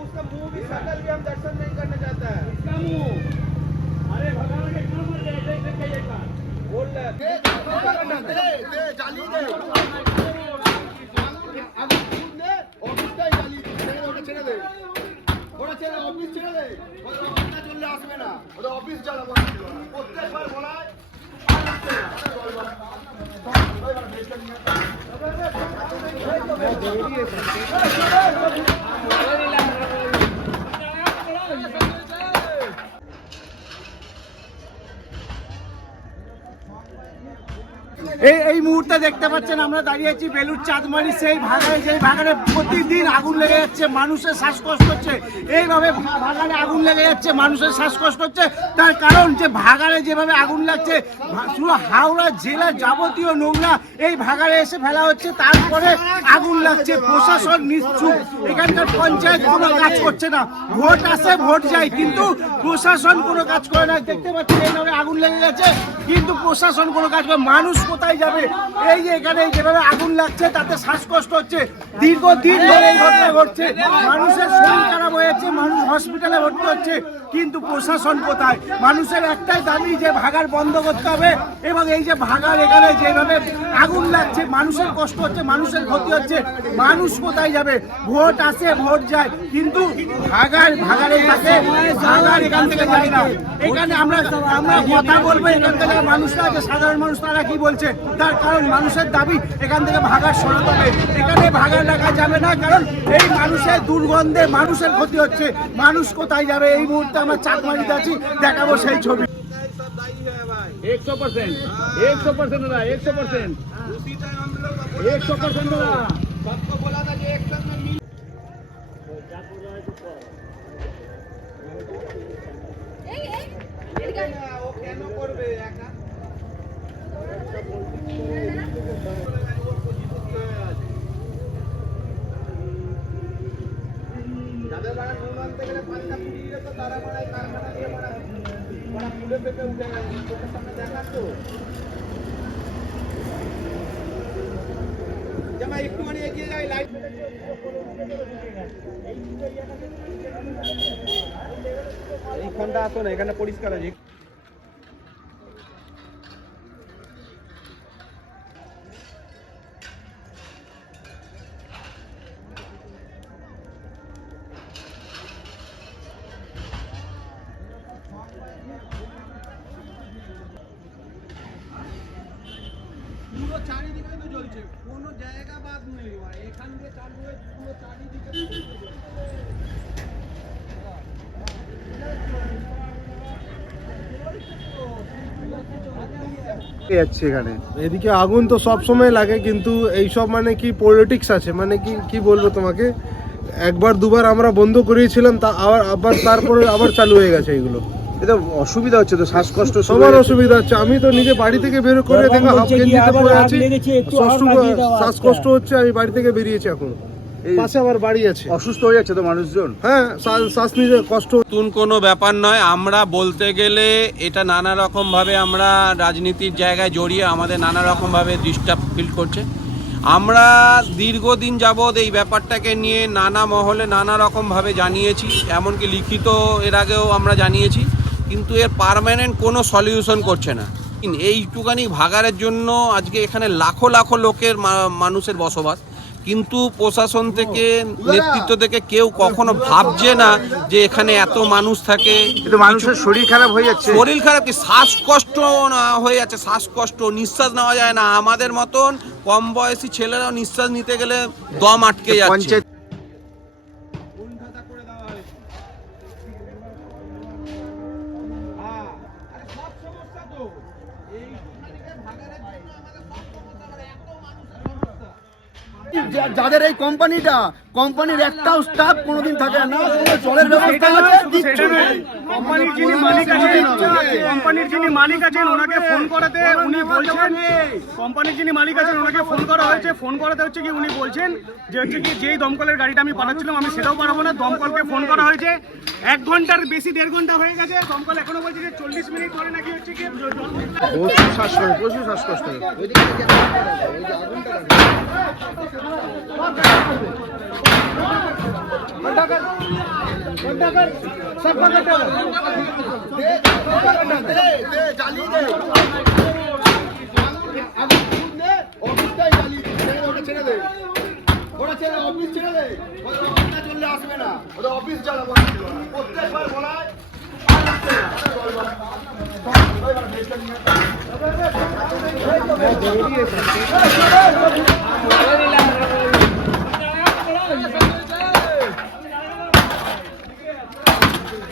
उसका मुंह भी शकल भी हम दर्शन नहीं करने जाता है। अरे भगवान के काम बोल रहे जाली दे ছেড়ে দে ওরা ছেড়ে অফিস ছেড়ে দে ওরা চলে আসবে না ওরা অফিস চালাবো প্রত্যেকবার বলায় এই মুহূর্তে দেখতে পাচ্ছেন আমরা দাঁড়িয়ে আছি বেলুর চাঁদমারি সেই ভাগাড়ে, যেই ভাগাড়ে প্রতিদিন আগুন লেগে যাচ্ছে, মানুষের শ্বাসকষ্ট হচ্ছে। এইভাবে ভাগাড়ে আগুন লেগে যাচ্ছে, মানুষের শ্বাসকষ্ট হচ্ছে। তার কারণ যে ভাগাড়ে যেভাবে আগুন লাগছে, পুরো হাওড়া জেলার যাবতীয় নোংরা এই ভাগাড়ে এসে ফেলা হচ্ছে, তারপরে আগুন লাগছে। প্রশাসন নিশ্চুপ, এখানকার পঞ্চায়েত কোনো কাজ করছে না। ভোট আসে ভোট যায়, কিন্তু প্রশাসন কোনো কাজ করে না। দেখতে পাচ্ছি এইভাবে আগুন লেগে গেছে, কিন্তু প্রশাসন কোনো কাজ করে। মানুষ কোথায় যাবে? এই যে এখানে যেভাবে আগুন লাগছে তাতে শ্বাসকষ্ট হচ্ছে, দীর্ঘদিন ধরে এই ঘটনা ঘটছে, মানুষের শরীর খারাপ হয়ে যাচ্ছে, মানুষ হসপিটালে ভর্তি হচ্ছে, কিন্তু প্রশাসন কোথায়? মানুষের একটাই দাবি যে ভাগাড় বন্ধ করতে হবে, এবং এই যে ভাগাড় এখানে যেভাবে আগুন লাগছে, মানুষের কষ্ট হচ্ছে, মানুষের ক্ষতি হচ্ছে, মানুষ কোথায় যাবে? ভোট আসে ভোট যায়, কিন্তু ভাগাড়ে থাকে, ভাগাড় এখান থেকে যায় না। এখানে আমরা কথা বলবো, এখান থেকে মানুষরা যে সাধারণ মানুষ তারা কি বলছে, তার কারণ মানুষের দাবি এখান থেকে ভাগাড় সরাতে হবে। এখানে ভাগাড় রাখা যাবে না, কারণ এই মানুষের দুর্গন্ধে মানুষের ক্ষতি হচ্ছে। মানুষ কোথায় যাবে? এই মুহূর্তে আমরা চাঁদমারিতে আছি, দেখাবো সেই ছবি। 100% 100% दादा 100% उसी टाइम हम लोग 100% दादा सबको बोला था कि एक संग में मिल ও কেন করবে একা যাদের বাড়া নুন আনতে গেলে পাঁচটা পুড়িয়ে গেছে, তারা বাড়ায় কারখানা দিয়ে বাড়া পুড়ে পেঁপে উঠে গেছে। চোখের সামনে দেখার তো জামা একটুখানি এগিয়ে যায়, লাইট এইখানটা আসো না, এখানে পরিষ্কার আছে। পুরো চারিদিকে তো জ্বলছে, কোনো জায়গা বাদ নেই। এখান দিয়ে চালু হয়ে পুরো চারিদিকে যাচ্ছে এখানে। এদিকে আগুন তো সব সময় লাগে, কিন্তু এইসব মানে কি পলিটিক্স আছে, মানে কি বলবো তোমাকে, একবার দুবার আমরা বন্ধ করিয়েছিলাম, তা আবার তারপরে আবার চালু হয়ে গেছে। এগুলো এটা অসুবিধা হচ্ছে তো, শ্বাসকষ্ট সবার অসুবিধা হচ্ছে। আমি তো নিজে বাড়ি থেকে বের করে দেখো হাফ গেঞ্জিতে পড়ে আছি, শ্বাসকষ্ট হচ্ছে। আমি বাড়ি থেকে বেরিয়েছি, এখন পাশে আবার বাড়ি আছে, অসুস্থ হয়ে যাচ্ছে তো মানুষজন। হ্যাঁ, শ্বাস নিতে কষ্ট। নতুন কোনো ব্যাপার নয়। আমরা বলতে গেলে এটা নানা রকমভাবে আমরা রাজনীতির জায়গায় জড়িয়ে আমাদের নানা রকমভাবে ডিস্টার্ব ফিল করছে। আমরা দীর্ঘদিন যাবৎ এই ব্যাপারটাকে নিয়ে নানা মহলে নানা রকমভাবে জানিয়েছি, এমনকি লিখিত এর আগেও আমরা জানিয়েছি, কিন্তু এর পার্মানেন্ট কোনো সলিউশন করছে না। এইটুকানি ভাগাড়ের জন্য আজকে এখানে লাখো লাখো লোকের মানুষের বসবাস, কিন্তু প্রশাসন থেকে নেতৃত্ব থেকে কেউ কখনো ভাবছে না যে এখানে এত মানুষ থাকে। কিন্তু মানুষের শরীর খারাপ হয়ে যাচ্ছে, শরীর খারাপ কি শ্বাসকষ্ট হয়ে যাচ্ছে, শ্বাসকষ্ট, নিঃশ্বাস নেওয়া যায় না। আমাদের মতন কম বয়সী ছেলেরাও নিঃশ্বাস নিতে গেলে দম আটকে যাচ্ছে। যাদের এই কোম্পানির একটাও স্টাফ কোনোদিন থাকে না, কোনো জলের ব্যবস্থা আছে, কোম্পানির যিনি মালিক আছেন ওনাকে ফোন করাতে উনি বলছেন, কোম্পানির যিনি মালিক আছেন ওনাকে ফোন করা হয়েছে, ফোন করাতে হচ্ছে কি উনি বলছেন যে হচ্ছে কি যেই দমকলের গাড়িটা আমি পাঠাচ্ছিলাম আমি সেটাও পাঠাবো না। দমকলকে ফোন করা হয়েছে 1 ঘন্টার বেশি, 1.5 ঘন্টা হয়ে গেছে। দমকল এখনো বলছে যে 40 মিনিট পরে নাকি হচ্ছে কি প্রচুর শ্বাসকষ্ট। অফিসটাই জ্বালিয়ে দিচ্ছে, ওটা ছেড়ে দে, ওটা ছেড়ে অফিস ছেড়ে দে, ওটা চললে আসবে না, ওটা অফিস জ্বালাবো প্রত্যেকবার বলায় আর আসছে না।